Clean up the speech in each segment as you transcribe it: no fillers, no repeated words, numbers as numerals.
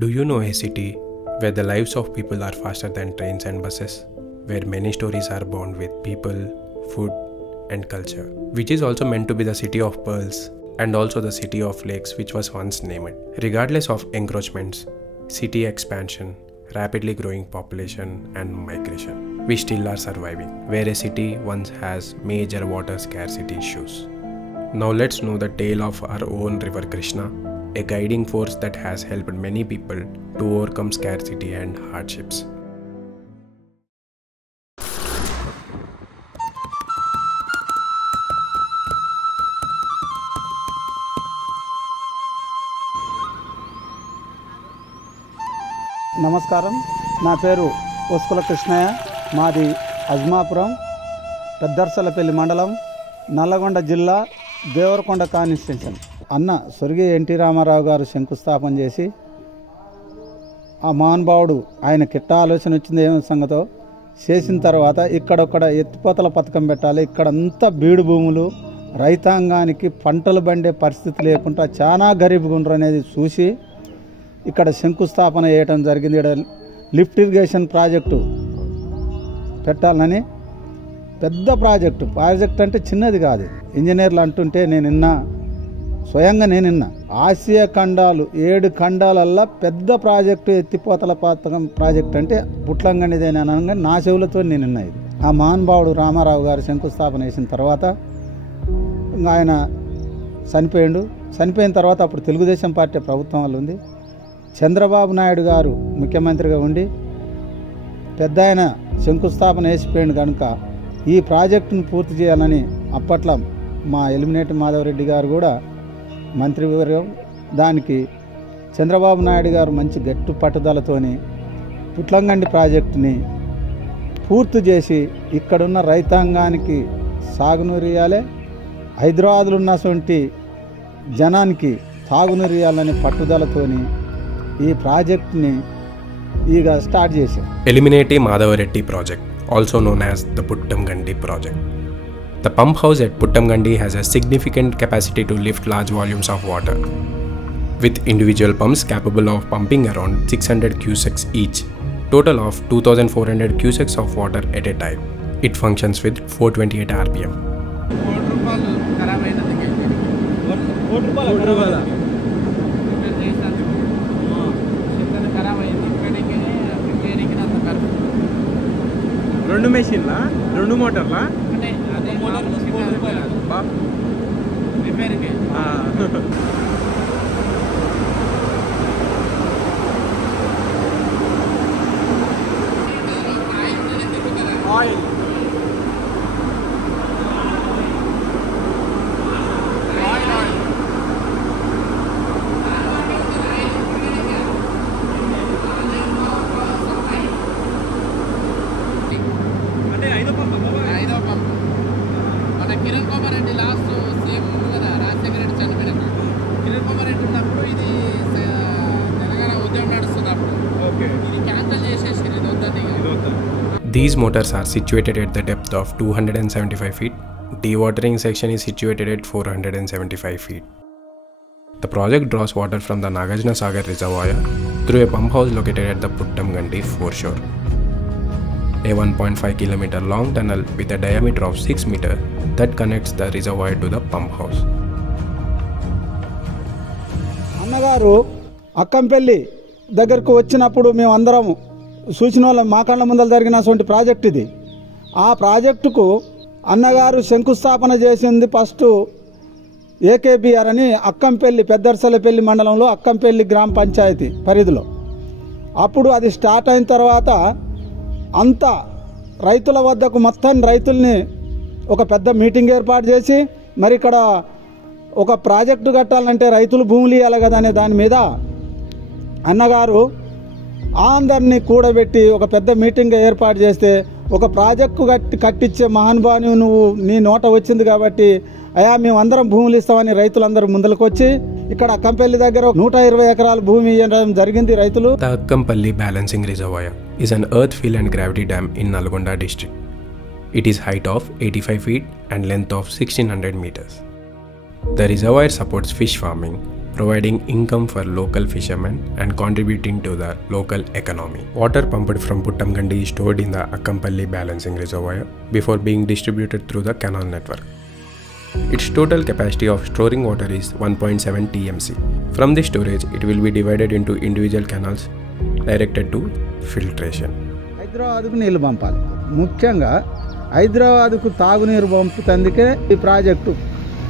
Do you know a city where the lives of people are faster than trains and buses? Where many stories are bound with people, food, and culture. Which is also meant to be the city of pearls and also the city of lakes, which was once named. Regardless of encroachments, city expansion, rapidly growing population, and migration, we still are surviving. Where a city once has major water scarcity issues. Now let's know the tale of our own river Krishna, a guiding force that has helped many people to overcome scarcity and hardships. నమస్కారం, నా పేరు ఒస్కుల కృష్ణయ్య. మాది అజ్మాపురం, పెద్దర్సలపల్లి మండలం, నల్లగొండ జిల్లా, Devarakonda constitution. అన్న స్వర్గీయ NT Ramarao గారు శంకుస్థాపన చేసి, ఆ మహానుభావుడు ఆయన కిట్ట ఆలోచన వచ్చింది ఏమో సంగతో చేసిన తర్వాత ఇక్కడొక్కడ ఎత్తిపోతల పథకం పెట్టాలి, ఇక్కడంతా బీడు భూములు, రైతాంగానికి పంటలు పండే పరిస్థితి లేకుండా చాలా గరీబుగా ఉండరు అనేది చూసి ఇక్కడ శంకుస్థాపన చేయడం జరిగింది. ఇక్కడ లిఫ్ట్ ఇరిగేషన్ ప్రాజెక్టు పెట్టాలని, పెద్ద ప్రాజెక్ట్ అంటే చిన్నది కాదు. ఇంజనీర్లు అంటుంటే స్వయంగా నేను విన్నా. ఆసియా ఖండాలు 7 ఖండాలల్లో పెద్ద ప్రాజెక్టు ఎత్తిపోతల పథకం ప్రాజెక్ట్ అంటే పుట్లంగనిదేనా అనగా నా చెవులతో నేను విన్నా. ఇది ఆ మహానుభావుడు రామారావు గారు శంకుస్థాపన చేసిన తర్వాత ఆయన చనిపోయిన తర్వాత అప్పుడు తెలుగుదేశం పార్టీ ప్రభుత్వం వల్ల ఉంది. చంద్రబాబు నాయుడు గారు ముఖ్యమంత్రిగా ఉండి పెద్ద ఆయన శంకుస్థాపన వేసిపోయింది కనుక ఈ ప్రాజెక్టును పూర్తి చేయాలని అప్పట్లో మా ఎలిమినేటి మాధవరెడ్డి గారు కూడా మంత్రివర్గం, దానికి చంద్రబాబు నాయుడు గారు మంచి గట్టు పట్టుదలతోని పుట్లంగండి ప్రాజెక్టుని పూర్తి చేసి ఇక్కడున్న రైతాంగానికి సాగునీరు ఇవ్వాలి, హైదరాబాద్లో ఉన్నటువంటి జనానికి తాగునీరు ఇవ్వాలని పట్టుదలతోని ఈ ప్రాజెక్ట్ని ఈగ స్టార్ట్ చేశారు. Eliminati Madhavareddy project, also known as the Puttamgandi project. The pump house at Puttamgandi has a significant capacity to lift large volumes of water, with individual pumps capable of pumping around 600 cusecs each, total of 2400 cusecs of water at a time. It functions with 428 RPM. రెండు మెషిన్లా, 2 మోటార్లా, రిపేర్కి oil Kiran Kumar Reddy last CM కదా, రాజశేఖర రెడ్డి చనిపోయినాక కిరణ్ కుమార్ రెడ్డి ఉన్నప్పుడు ఇది తెలంగాణ ఉద్యమం నడుస్తున్నప్పుడు ఇది క్యాన్సిల్ చేసేసి ఇది వద్దని. These motors are situated at the depth of 275 feet. Dewatering section is situated at 475 feet. The project draws water from the Nagarjuna Sagar reservoir through a pump house located at the Puttamgandi foreshore. A 1.5 km long tunnel with a diameter of 6 meters that connects the reservoir to the pump house. అన్నగారు అక్కంపల్లి దగ్గరకు వచ్చినప్పుడు మేము అందరం సూచన వల్ల మా కళ్ళ ముందర జరిగినటువంటి ప్రాజెక్ట్ ఇది. ఆ ప్రాజెక్టుకు అన్నగారు శంకుస్థాపన చేసింది ఫస్ట్ ఏకేబిఆర్ అని అక్కంపల్లి, పెద్దర్సలపల్లి మండలంలో అక్కంపల్లి గ్రామ పంచాయతీ పరిధిలో. అప్పుడు అది స్టార్ట్ అయిన తర్వాత అంతా రైతుల వద్దకు మొత్తం రైతుల్ని ఒక పెద్ద మీటింగ్ ఏర్పాటు చేసి, మరి ఇక్కడ ఒక ప్రాజెక్టు కట్టాలంటే రైతులు భూములు ఇవ్వాలి కదా అనే దాని మీద అన్నగారు అందరినీ కూడబెట్టి ఒక పెద్ద మీటింగ్ ఏర్పాటు చేస్తే, ఒక ప్రాజెక్టు కట్టించే మహానుభావుని నువ్వు నీ నోట వచ్చింది కాబట్టి అయా మేము అందరం భూములు ఇస్తామని రైతులందరూ ముందుకు వచ్చి ఇక్కడ అక్కంపల్లి దగ్గర 120 ఎకరాల భూమి ఇవ్వడం జరిగింది రైతులు. The Akkampalli Balancing Reservoir is an earth fill and gravity dam in Nalgonda district. It is height of 85 feet and length of 1600 meters. The reservoir supports fish farming, providing income for local fishermen and contributing to the local economy. Water pumped from Puttamgandi is stored in the Akkampalli balancing reservoir before being distributed through the canal network. Its total capacity of storing water is 1.7 TMC. From this storage, it will be divided into individual canals directed to filtration. హైదరాబాద్కు నీళ్లు పంపాలి. ముఖ్యంగా హైదరాబాద్కు తాగునీరు పంపుతందుకే ఈ project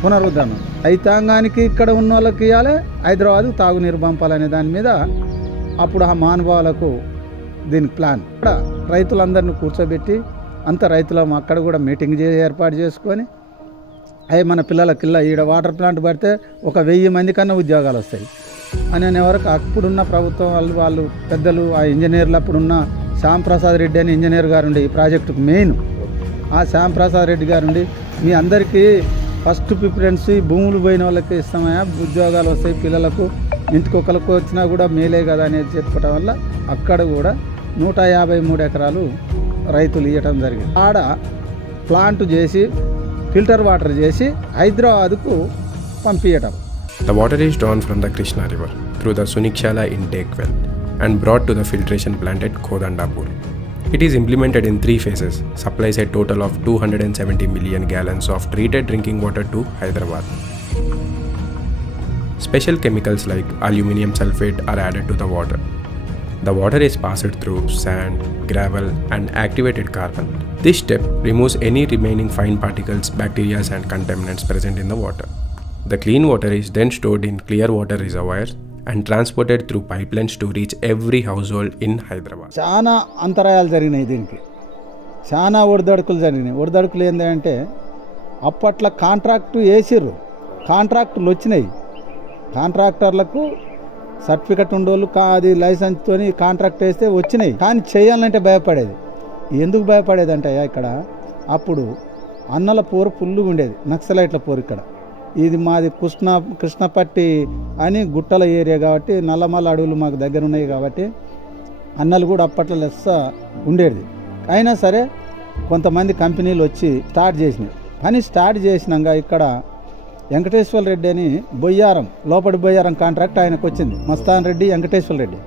పునరుద్ధరణ. రైతాంగానికి ఇక్కడ ఉన్న వాళ్ళకి ఇవ్వాలి, హైదరాబాద్కు తాగునీరు పంపాలనే దాని మీద అప్పుడు ఆ మానవాళ్ళకు దీనికి ప్లాన్. ఇక్కడ రైతులందరినీ కూర్చోబెట్టి అంత రైతులం అక్కడ కూడా మీటింగ్ ఏర్పాటు చేసుకొని అవి మన పిల్లలకిల్లా ఈడ వాటర్ ప్లాంట్ పడితే 1000 మంది కన్నా ఉద్యోగాలు వస్తాయి అనే వరకు అప్పుడున్న ప్రభుత్వం వాళ్ళు పెద్దలు ఆ ఇంజనీర్లు అప్పుడున్న శ్యామ్ ప్రసాద్ రెడ్డి అని ఇంజనీర్ గారు ఉండి ఈ ప్రాజెక్టుకు మెయిన్ ఆ శ్యామ్ ప్రసాద్ రెడ్డి గారు ఉండి మీ అందరికీ ఫస్ట్ ప్రిఫరెన్స్ ఈ భూములు పోయిన వాళ్ళకి ఇస్తామయ్యా, ఉద్యోగాలు వస్తాయి పిల్లలకు, ఇంటికి ఒకరికి వచ్చినా కూడా మేలే కదా అనేది చెప్పడం వల్ల అక్కడ కూడా 153 ఎకరాలు రైతులు ఇవ్వటం జరిగింది. ఆడ ప్లాంట్ చేసి ఫిల్టర్ వాటర్ చేసి హైదరాబాద్కు పంపించటం. The water is drawn from the Krishna river through the Sunikshala intake well and brought to the filtration plant at Kodandapur. It is implemented in 3 phases, supplies a total of 270 million gallons of treated drinking water to Hyderabad. Special chemicals like aluminium sulfate are added to the water. The water is passed through sand, gravel and activated carbon. This step removes any remaining fine particles, bacteria and contaminants present in the water. The clean water is then stored in clear water reservoirs and transported through pipelines to reach every household in Hyderabad. చాలా అంతరాయాలు జరిగినాయి, దీనికి చాలా ఒడిదడుకులు జరిగినాయి. ఒడిదడుకులు ఏంటంటే అప్పట్లో contract వేసిర్రు, కాంట్రాక్టులు వచ్చినాయి, కాంట్రాక్టర్లకు సర్టిఫికెట్ ఉండోళ్ళు అది లైసెన్స్తో కాంట్రాక్ట్ వేస్తే వచ్చినాయి, కానీ చేయాలంటే భయపడేది. ఎందుకు భయపడేది అంటే ఇక్కడ అప్పుడు అన్నల పోరు ఫుల్లుగా ఉండేది, నక్సలైట్ల పోరు. ఇక్కడ ఇది మాది కృష్ణపట్టి అని గుట్టల ఏరియా కాబట్టి నల్లమల్ల అడవులు మాకు దగ్గర ఉన్నాయి కాబట్టి అన్నలు కూడా అప్పట్లో లెస్స ఉండేది. అయినా సరే కొంతమంది కంపెనీలు వచ్చి స్టార్ట్ చేసినాయి. పని స్టార్ట్ చేసినాక ఇక్కడ వెంకటేశ్వర రెడ్డి అని బొయ్యారం, లోపటి బొయ్యారం కాంట్రాక్ట్ ఆయనకు వచ్చింది. మస్తాన్ రెడ్డి, వెంకటేశ్వర రెడ్డి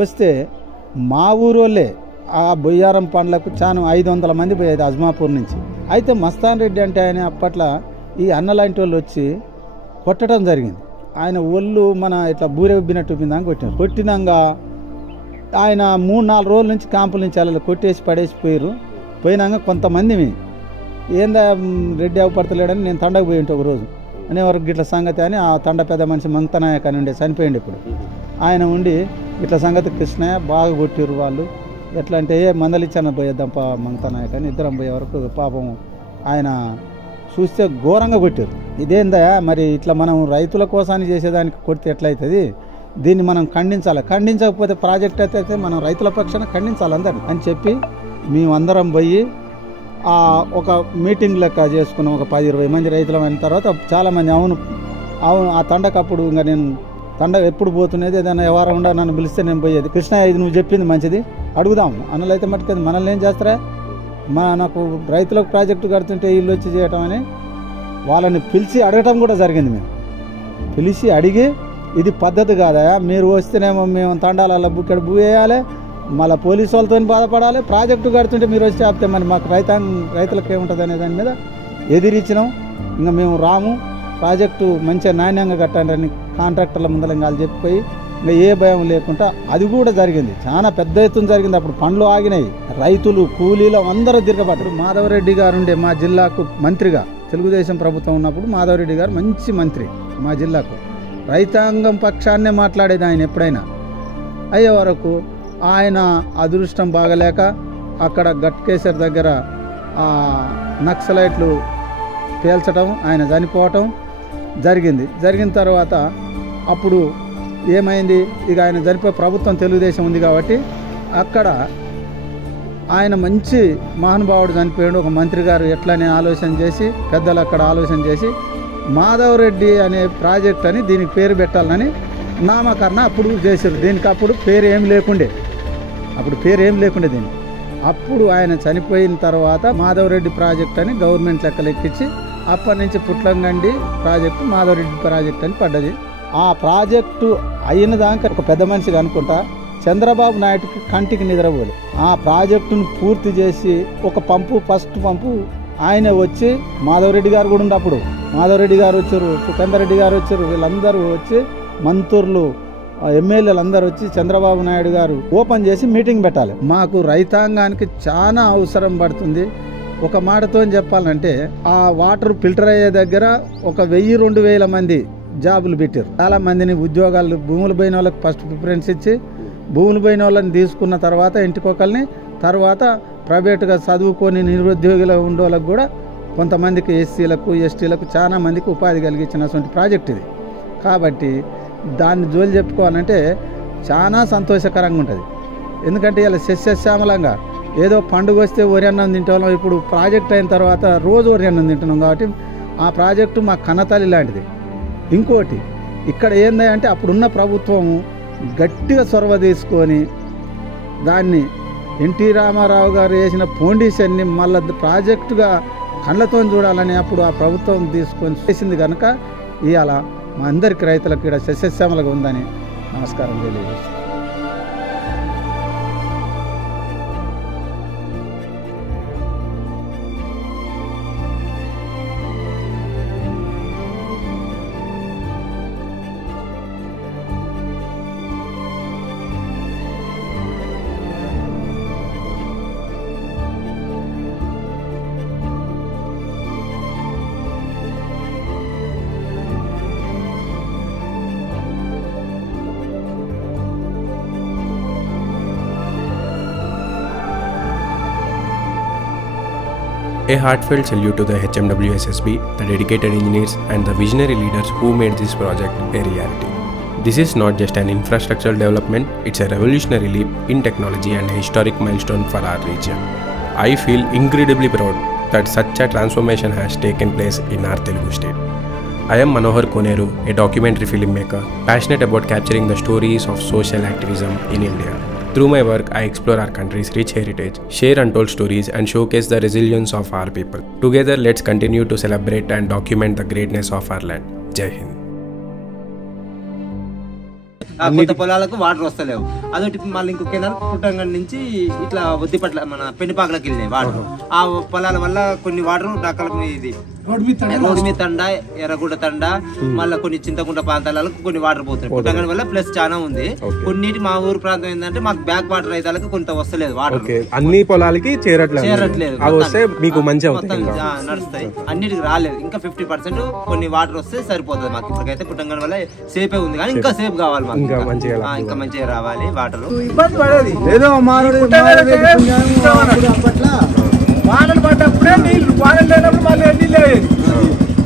వస్తే మా ఊరోళ్ళే ఆ బొయ్యారం పండ్లకు చాలా 500 మంది పోయేది అజ్మాపూర్ నుంచి. అయితే మస్తాన్ రెడ్డి అంటే ఆయన అప్పట్లో ఈ అన్నలాంటి వాళ్ళు వచ్చి కొట్టడం జరిగింది. ఆయన ఒళ్ళు మన ఇట్లా బూరె ఉబ్బినట్టు ఉబ్బిందాక కొట్టినారు. కొట్టినాక ఆయన 3-4 రోజుల నుంచి క్యాంపుల నుంచి అలా కొట్టేసి పడేసి పోయినాక కొంతమంది ఏందా రెడ్డి అవపడతలేడని నేను తండకు పోయి ఉంటే ఒకరోజు అనేవరకు గిట్ల సంగతి అని ఆ తండ పెద్ద మనిషి మంగతనాయక్ అని ఉండే, చనిపోయింది ఇప్పుడు. ఆయన ఉండి ఇట్లా సంగతి కృష్ణయ్య బాగా కొట్టిరు వాళ్ళు, ఎట్లా అంటే మందలిచ్చాన పోయేద్దాం మంగతనాయక్ అని ఇద్దరం పోయే వరకు పాపం ఆయన చూస్తే ఘోరంగా కొట్టారు. ఇదేందా మరి ఇట్లా మనం రైతుల కోసాన్ని చేసేదానికి కొడితే ఎట్లయితుంది, దీన్ని మనం ఖండించాలి, ఖండించకపోతే ప్రాజెక్ట్ అయితే మనం రైతుల పక్షాన ఖండించాలి అందరినీ అని చెప్పి మేమందరం పోయి ఒక మీటింగ్ లెక్క చేసుకున్నాం. ఒక 10-20 మంది రైతులం అయిన తర్వాత చాలామంది అవును ఆ తండకప్పుడు ఇంకా నేను తండ ఎప్పుడు పోతున్నది, ఏదైనా వ్యవహారం ఉండా నన్ను పిలిస్తే నేను పోయేది. కృష్ణయ్య ఇది నువ్వు చెప్పింది మంచిది, అడుగుదాం అన్నలైతే మట్టుకది మనల్ని ఏం చేస్తారా, నాకు రైతులకు ప్రాజెక్టు కడుతుంటే ఇల్లు వచ్చి చేయటం అని వాళ్ళని పిలిచి అడగటం కూడా జరిగింది. మేము పిలిచి అడిగి ఇది పద్ధతి కాదా, మీరు వస్తేనేమో మేము తండాలలో బుక్కెడు భూ వేయాలి, మళ్ళీ పోలీసు వాళ్ళతో బాధపడాలి, ప్రాజెక్టు కడుతుంటే మీరు వచ్చి ఆపితే మరి మాకు రైతులకు ఏముంటుంది అనే దాని మీద ఎదిరించినాం. ఇంకా మేము రాము, ప్రాజెక్టు మంచిగా నాణ్యంగా కట్టండి అని కాంట్రాక్టర్ల ముందర ఇంకా చెప్పిపోయి ఇంకా ఏ భయం లేకుండా అది కూడా జరిగింది. చాలా పెద్ద ఎత్తున జరిగింది. అప్పుడు పనులు ఆగినాయి, రైతులు కూలీలు అందరూ తిరగబడ్డారు. మాధవరెడ్డి గారు ఉండే మా జిల్లాకు మంత్రిగా, తెలుగుదేశం ప్రభుత్వం ఉన్నప్పుడు మాధవరెడ్డి గారు మంచి మంత్రి మా జిల్లాకు, రైతాంగం పక్షాన్నే మాట్లాడేది ఆయన ఎప్పుడైనా. అయ్యే వరకు ఆయన అదృష్టం బాగలేక అక్కడ గట్కేసర్ దగ్గర నక్సలైట్లు పేల్చడం, ఆయన చనిపోవటం జరిగింది. జరిగిన తర్వాత అప్పుడు ఏమైంది, ఇక ఆయన చనిపోయి ప్రభుత్వం తెలుగుదేశం ఉంది కాబట్టి అక్కడ ఆయన మంచి మహానుభావుడు చనిపోయాడు. ఒక మంత్రి గారు ఎట్లని ఆలోచన చేసి పెద్దలు అక్కడ ఆలోచన చేసి మాధవరెడ్డి అనే ప్రాజెక్ట్ అని దీనికి పేరు పెట్టాలని నామకరణ అప్పుడు చేశారు. దీనికి అప్పుడు పేరు ఏం లేకుండే, దీన్ని అప్పుడు ఆయన చనిపోయిన తర్వాత మాధవరెడ్డి ప్రాజెక్ట్ అని గవర్నమెంట్ లెక్కలు ఎక్కించి అప్పటి నుంచి పుట్లంగండి ప్రాజెక్టు మాధవరెడ్డి ప్రాజెక్ట్ అని పడ్డది. ఆ ప్రాజెక్టు అయిన దాకా ఒక పెద్ద మనిషిగా అనుకుంటా చంద్రబాబు నాయుడుకి కంటికి నిద్రపోలు. ఆ ప్రాజెక్టును పూర్తి చేసి ఒక ఫస్ట్ పంపు ఆయనే వచ్చి మాధవరెడ్డి గారు కూడా ఉన్నప్పుడు మాధవరెడ్డి గారు వచ్చారు, సుఖేందర్ రెడ్డి గారు వచ్చారు, వీళ్ళందరూ వచ్చి మంత్రులు ఎమ్మెల్యేలు అందరూ వచ్చి చంద్రబాబు నాయుడు గారు ఓపెన్ చేసి మీటింగ్ పెట్టాలి. మాకు రైతాంగానికి చాలా అవసరం పడుతుంది. ఒక మాటతో చెప్పాలంటే ఆ వాటర్ ఫిల్టర్ అయ్యే దగ్గర ఒక 1000-2000 మంది జాబులు పెట్టారు. చాలా మందిని ఉద్యోగాలు భూములు పోయిన వాళ్ళకి ఫస్ట్ ప్రిఫరెన్స్ ఇచ్చి భూములు పోయిన వాళ్ళని తీసుకున్న తర్వాత ఇంటికొకరిని తర్వాత ప్రైవేటుగా చదువుకొని నిరుద్యోగులు ఉండే వాళ్ళకు కూడా కొంతమందికి ఎస్సీలకు ఎస్టీలకు చాలా మందికి ఉపాధి కలిగించినటువంటి ప్రాజెక్ట్ ఇది. కాబట్టి దాన్ని జోలి చెప్పుకోవాలంటే చాలా సంతోషకరంగా ఉంటుంది. ఎందుకంటే ఇలా సస్యశ్యామలంగా ఏదో పండుగ వస్తే వరి అన్నం తింటాం, ఇప్పుడు ప్రాజెక్ట్ అయిన తర్వాత రోజు వరి అన్నం తింటున్నాం. కాబట్టి ఆ ప్రాజెక్టు మా కన్నతల్లి లాంటిది. ఇంకోటి ఇక్కడ ఏందంటే అప్పుడున్న ప్రభుత్వం గట్టిగా చొరవ తీసుకొని దాన్ని ఎన్టీ రామారావు గారు వేసిన ఫౌండేషన్ని మళ్ళీ ప్రాజెక్టుగా కళ్ళతో చూడాలని అప్పుడు ఆ ప్రభుత్వం తీసుకొని చేసింది కనుక ఇవాళ మా అందరికి రైతులకు ఇక్కడ సస్యశ్యామలుగా ఉందని నమస్కారం తెలియజేస్తాను. A heartfelt salute to the HMWSSB, the dedicated engineers and the visionary leaders who made this project a reality. This is not just an infrastructural development, it's a revolutionary leap in technology and a historic milestone for our region. I feel incredibly proud that such a transformation has taken place in our Telugu state. I am Manohar Koneru, a documentary filmmaker, passionate about capturing the stories of social activism in India. Through my work, I explore our country's rich heritage, share untold stories, and showcase the resilience of our people. Together, let's continue to celebrate and document the greatness of our land. Jai Hind. కొత్త పొలాలకు water వస్తలేవు. అదొకటి మళ్ళీ ఇంకో canal పుట్టంగల్ నుంచి ఇట్లా ఒద్దిపట్ల మన పెనుపాకలకు వెళ్ళినాయి వాటర్. ఆ పొలాల వల్ల కొన్ని వాటర్ రకాలకు ఇది రోడ్డు మీద తండ, ఎర్రగుడ్డ తండ, మళ్ళీ కొన్ని చింతకుంట ప్రాంతాలకు కొన్ని వాటర్ పోతున్నాయి. పుట్టంగల్ వల్ల ప్లస్ చాలా ఉంది. కొన్నిటి మా ఊరు ప్రాంతం ఏంటంటే మాకు బ్యాక్ వాటర్ రైతాలకు కొంత వస్తలేదు వాటర్, అన్ని పొలాలకి చేరట్లేదు. మొత్తం నడుస్తాయి, అన్నిటికి రాలేదు. ఇంకా 50% కొన్ని వాటర్ వస్తే సరిపోతుంది మాకు. ఇప్పటికైతే పుట్టంగల్ వల్ల సేఫే ఉంది, కానీ ఇంకా సేఫ్ కావాలి మాకు, ఇంకా మంచిగా రావాలి వాటర్. ఇబ్బంది పడేది ఏదో వానలు పడ్డప్పుడే నీళ్ళు, వానలు లేనప్పుడు మళ్ళీ నీళ్ళు అయ్యేది.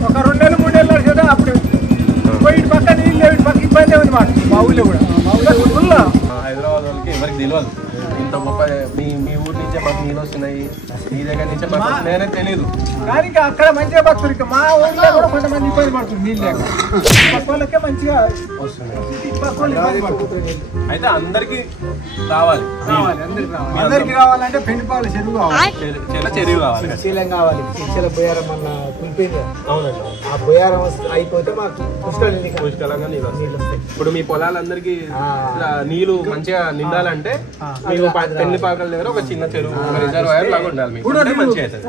ఒక 2 నెలలు 3 నెలలు నడిచేదా అప్పుడు పోయి ఇటు పక్క నీళ్ళు లేవు, ఇటు పక్క ఇబ్బంది ఉంది మాట. మా ఊళ్ళో కూడా హైదరాబాద్ వాళ్ళకి ఎవరికి తెలియదు ఇంత గొప్ప మీ ఊరి నుంచే మాకు నీళ్ళు వస్తున్నాయి, మీ దగ్గర నుంచే మాకు నేనే తెలియదు. కానీ ఇంకా అక్కడ మంచిగా పడుతుంది. ఇంకా మా ఊళ్ళో కూడా కొంతమంది ఇబ్బంది పడుతుంది నీళ్ళు లేక. పక్క వాళ్ళకే మంచిగా వస్తుంది, పక్క వాళ్ళు ఇబ్బంది పడుతుంది. అయితే అందరికి రావాలి, అందరికి రావాలంటే పెండిపాల చెరువు కావాలి, చెరువు కావాలి, శీలం కావాలి. శీల బొయ్యారం మన కులిపోయింది. అవునండి, ఆ బొయ్యారం అయిపోతే మాకు పుష్కలంగా నీళ్ళు వస్తాయి. ఇప్పుడు మీ పొలాలందరికీ నీళ్లు మంచిగా నిండాలంటే మీకు పెళ్లి పాకల దగ్గర ఒక చిన్న చెరువు రిజర్వాయర్ లాగా ఉండాలి, మీకు మంచిగా అవుతుంది.